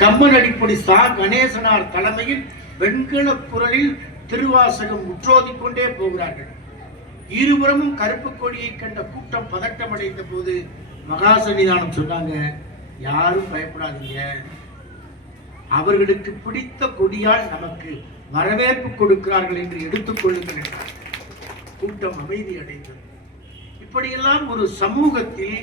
கம்மன் அடிப்பொடி சா கணேசனார் தலைமையில் வெண்கல குரலில் திருவாசகம் முற்றோதி கொண்டே போகிறார்கள். இருபுறமும் கருப்பு கொடியை கண்ட கூட்டம் பதட்டம் அடைந்த போது மகா சன்னிதானம் சொன்னாங்க, யாரும் பயப்படாதீங்க, அவர்களுக்கு பிடித்த கொடியால் நமக்கு வரவேற்பு கொடுக்கிறார்கள் என்று எடுத்துக் கொள்ளுங்கள் என்றார். கூட்டம் அமைதி அடைந்தது. இப்படியெல்லாம் ஒரு சமூகத்தில்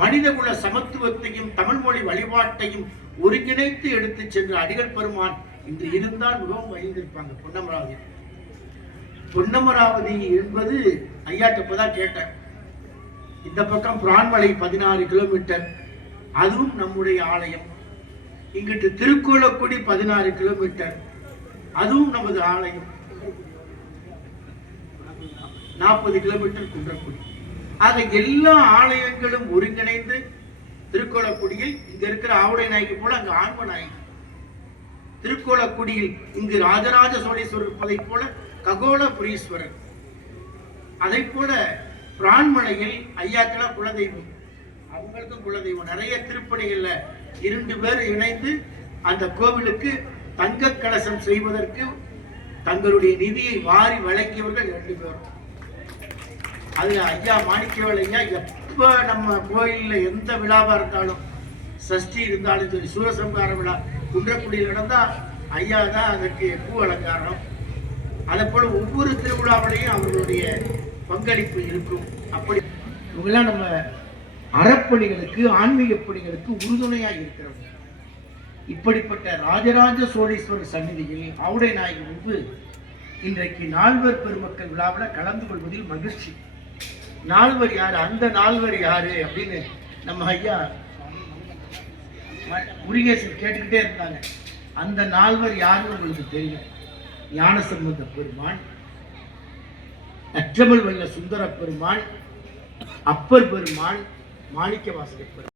மனிதகுல சமத்துவத்தையும் தமிழ் மொழி வழிபாட்டையும் ஒருங்கிணைத்து எடுத்து சென்ற அடிகள் பெருமான் இன்று இருந்தால் மிகவும் மகிழ்ந்திருப்பாங்க. பொன்னமராவதி பொன்னமராவதி என்பது ஐயாட்டப்பதான் கேட்டேன். இந்த பக்கம் பிரான்மலை 16 கிலோமீட்டர், அதுவும் நம்முடைய ஆலயம். இங்கிட்டு திருக்கோலக்குடி 16 கிலோமீட்டர், அதுவும் நமது ஆலயம். 40 கிலோமீட்டர் குன்றக்குடி. ஆக எல்லா ஆலயங்களும் ஒருங்கிணைந்து திருக்கோலக்குடியில் இங்க இருக்கிற ஆவுடை நாய்க்கு போல அங்கு ஆன்ம நாயகி, திருக்கோலக்குடியில் இங்கு ராஜராஜ சோழேஸ்வரர் இருப்பதை போல ககோலபுரீஸ்வரர், அதை போல பிரான்மலையில் ஐயாக்களா குலதெய்வம், அவங்களுக்கும் குலதெய்வம். நிறைய திருப்பணிகள்ல 2 பேர் இணைந்து அந்த கோவிலுக்கு தங்க கலசம் செய்வதற்கு தங்களுடைய நிதியை வாரி வழங்கியவர்கள் 2 பேரும். அதுல ஐயா மாணிக்கவேல் ஐயா எப்ப நம்ம கோயில்ல எந்த விழாவா இருந்தாலும், சஷ்டி இருந்தாலும் சரி, சூரசம்ஹார விழா குன்றக்குடியில் நடந்தா ஐயா தான் அதற்கு பூ அலங்காரம். அதை போல ஒவ்வொரு திருவிழாவிலையும் அவர்களுடைய பங்களிப்பு இருக்கும். அப்படி இவங்கெல்லாம் நம்ம அறப்பணிகளுக்கு ஆன்மீக பணிகளுக்கு உறுதுணையாக இருக்கிறவங்க. இப்படிப்பட்ட ராஜராஜ சோழேஸ்வரர் சந்நிதியில் ஆவுடை நாயகி முன்பு இன்றைக்கு நால்வர் பெருமக்கள் விழாவில் கலந்து கொள்வதில் மகிழ்ச்சி. நால்வர் யாரு, அந்த நால்வர் யாரு அப்படின்னு நம்ம ஐயா முருகேசன் கேட்டுக்கிட்டே இருந்தாங்க. அந்த நால்வர் யாருன்னு உங்களுக்கு தெரியும். ஞானசம்பந்த பெருமான், நற்றமிழ் வல்ல சுந்தர பெருமான், அப்பர் பெருமான், மாணிக்க வாசகர் பெருமான்.